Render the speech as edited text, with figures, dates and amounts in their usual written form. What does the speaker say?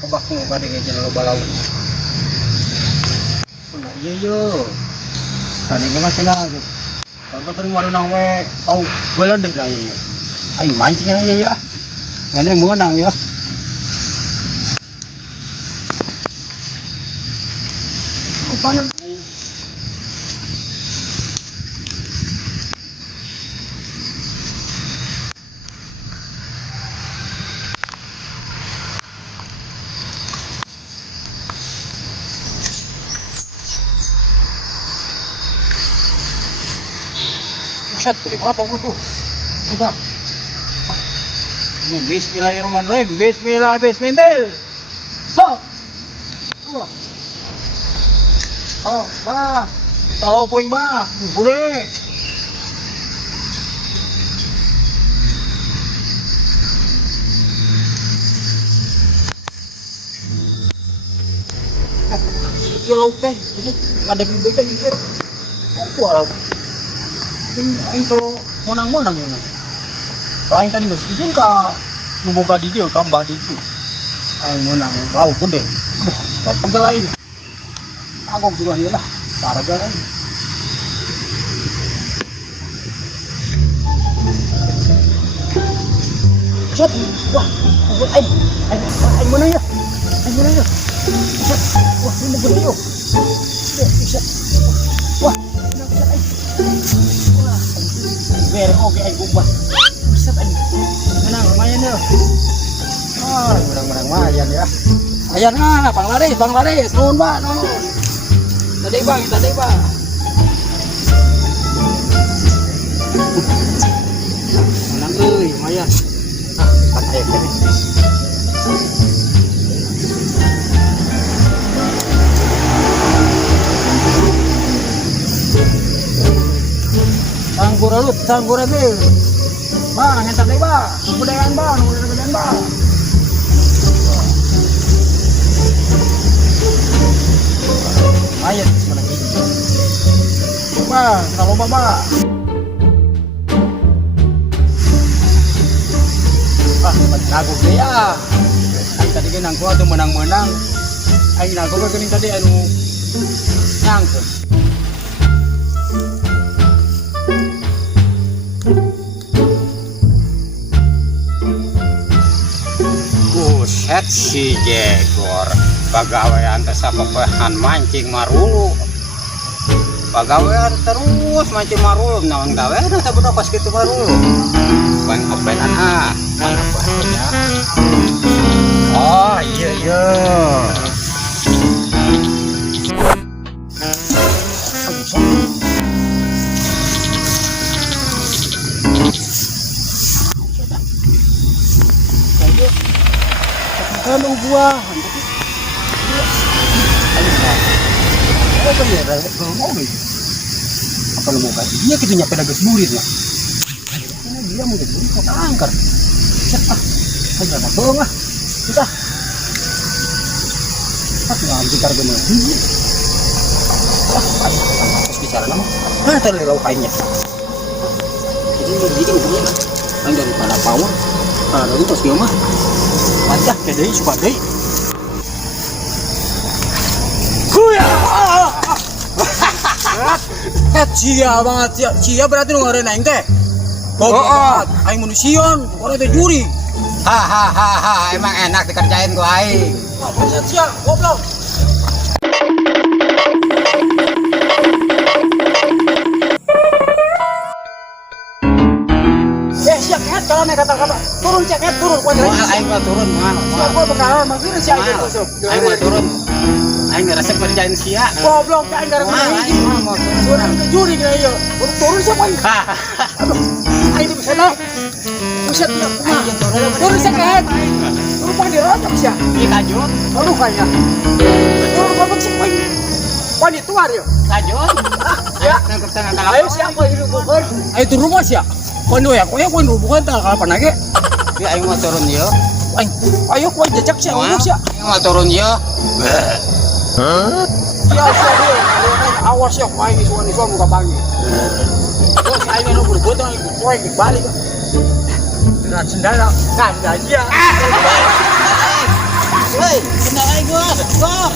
Kabak mo ka din dyan ang balaw. Iya yo. Tadi naman sila. Kalau tadi waru nang we, tau bulan deh lah ya. Ayo mancing aja ya. Nggak ada yang mau nang ya. Paano? Shot, apa itu? Sudah. Bismillahirrahmanirrahim. Bismillah. So. Oh, ba. Tahu poin ba? Boleh. Kilo teh. Ada bibit gitu. Aku alam. Ini kalau monang-monang ya. Kain kan meskipun ka membuka di dia kambah di dia. Ay monang bau gede. Pegal lain. Aku juga dia lah. Para jalan. Shot. Wah, ay mana ya? Ay mana ya? Shot. Wah, ini gede yo. Shot. Wah, ay. Wah. Ber oke ay gubah. Shot ay. Menang lumayan ya. Ah, menang lumayan ya. Ayan na, panglaris, nuhun ba, nuhun. Tadi bang. Menang euy, lumayan. Pakai ini. Sanggura nih. Bang, yang tadi bang, kemudian bang. Ayo, mana ini? Bang, kalau bang. Nago kaya. Ay tadi kan nangko atau menang-menang. Ay nago ka kaning tadi anu nangko. Buset si Jegor. Pagawean teh sapepehan mancing marulu. Pagawean terus mancing marulu naon gawean teh budak pas kitu marulu. Ban openan mana bahaya. Oh iya. Kalau buah, apa ya? Apa lu mau kasih? Dia ketunya pedagang murid lah. Karena dia mau jadi murid kota angker. Saya nggak tahu lah. Kita. Aku nggak bisa karena mati. Terus bicara nama. Tadi lau kainnya. Jadi begini begini. Kan dari para power. Lalu terus dia mah. Wajah kedai suka deh. Kuya. Cia banget cia berarti lu ngaren aing teh. Goblok. Aing manusia, orang teh juri. Hahaha, emang enak dikerjain gua aing. Cia, goblok. Siap net kalau naik kata-kata turun cek net turun kuadrat. Aing mah turun mah. Siap gua bakalan maksudnya si aing tusuk. Aing mah turun. Aing ngerasa kerjain sia. Goblok aing gara-gara ini. Turun ke juri kira ieu. Turun siapa aing? Aduh. Aing bisa lah. Buset ya. Turun sekret. Turun pang dirocok sia. Ih kajut. Aduh kaya. Turun goblok sih aing. Wanita tuar ya. Kajut. Ya. Nangkep tangan kalap. Ayo siapa ini bukan? Ayo turun mah sia. Kondo ya, kowe bukan tanggal kapan lagi? Ya aing mah turun ya. Ayo kowe jejak sia ngomong sia. Aing mah turun ya. Hah? Ya sia dia. Awas ya kowe ini suami muka bangi. Terus aing mah berbotol kowe balik. Berat sendal kan aja. Woi, kenal aing gua.